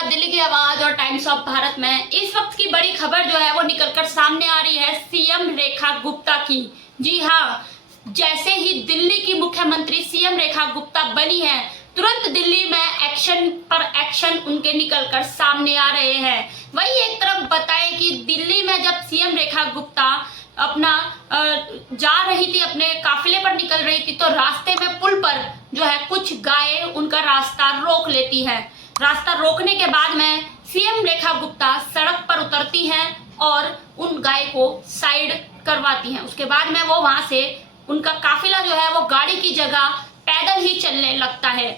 नमस्कार, दिल्ली की आवाज और टाइम्स ऑफ भारत में इस वक्त की बड़ी खबर जो है वो निकलकर सामने आ रही है सीएम रेखा गुप्ता की। जी हाँ, जैसे ही दिल्ली की मुख्यमंत्री सीएम रेखा गुप्ता बनी है, तुरंत दिल्ली में एक्शन पर एक्शन उनके निकलकर सामने आ रहे हैं। वही एक तरफ बताएं कि दिल्ली में जब सीएम रेखा गुप्ता अपना जा रही थी, अपने काफिले पर निकल रही थी, तो रास्ते में पुल पर जो है कुछ गायें उनका रास्ता रोक लेती है। रास्ता रोकने के बाद में सीएम रेखा गुप्ता सड़क पर उतरती हैं और उन गाय को साइड करवाती हैं। उसके बाद में वो वहां से उनका काफिला जो है वो गाड़ी की जगह पैदल ही चलने लगता है।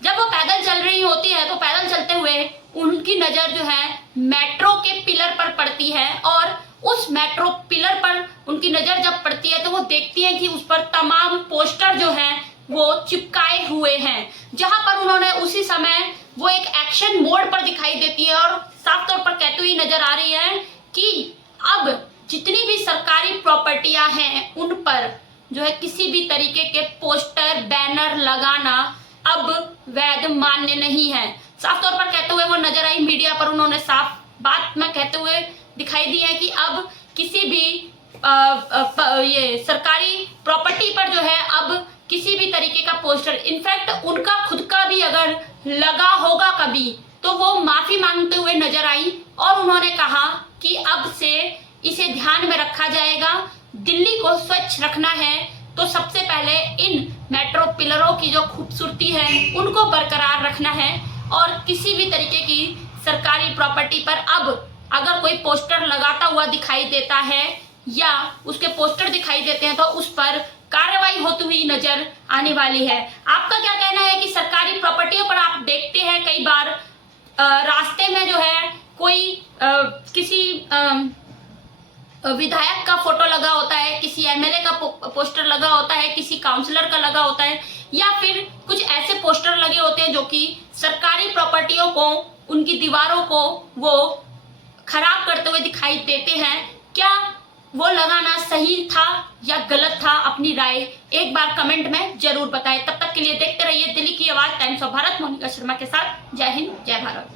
जब वो पैदल चल रही होती है तो पैदल चलते हुए उनकी नजर जो है मेट्रो के पिलर पर पड़ती है और उस मेट्रो पिलर पर उनकी नजर जब पड़ती है तो वो देखती है कि उस पर तमाम पोस्टर जो हैं वो चिपकाए हुए हैं, जहां पर उन्होंने उसी समय वो एक एक्शन मोड पर दिखाई देती है और साफ तौर पर कहती हुई नजर आ रही है कि अब जितनी भी सरकारी प्रॉपर्टियां हैं उन पर जो है किसी भी तरीके के पोस्टर बैनर लगाना अब वैध मान्य नहीं है। साफ तौर पर कहते हुए वो नजर आई, मीडिया पर उन्होंने साफ बात में कहते हुए दिखाई दी है कि अब किसी भी ये सरकारी प्रॉपर्टी पर जो है अब किसी भी तरीके का पोस्टर, इनफैक्ट उनका खुद का भी अगर लगा होगा कभी तो वो माफी मांगते हुए नजर आई और उन्होंने कहा कि अब से इसे ध्यान में रखा जाएगा। दिल्ली को स्वच्छ रखना है तो सबसे पहले इन मेट्रो पिलरों की जो खूबसूरती है उनको बरकरार रखना है और किसी भी तरीके की सरकारी प्रॉपर्टी पर अब अगर कोई पोस्टर लगाता हुआ दिखाई देता है या उसके पोस्टर दिखाई देते हैं तो उस पर कार्रवाई होती हुई नजर आने वाली है। आपका क्या कहना है कि सरकारी प्रॉपर्टियों पर आप देखते हैं कई बार रास्ते में जो है कोई किसी विधायक का फोटो लगा होता है, किसी एमएलए का पोस्टर लगा होता है, किसी काउंसलर का लगा होता है या फिर कुछ ऐसे पोस्टर लगे होते हैं जो कि सरकारी प्रॉपर्टियों को, उनकी दीवारों को वो खराब करते हुए दिखाई देते हैं। क्या वो लगाना सही था या गलत था? अपनी राय एक बार कमेंट में जरूर बताएं। तब तक के लिए देखते रहिए दिल्ली की आवाज टाइम्स ऑफ भारत, मोनिका शर्मा के साथ। जय हिंद, जय भारत।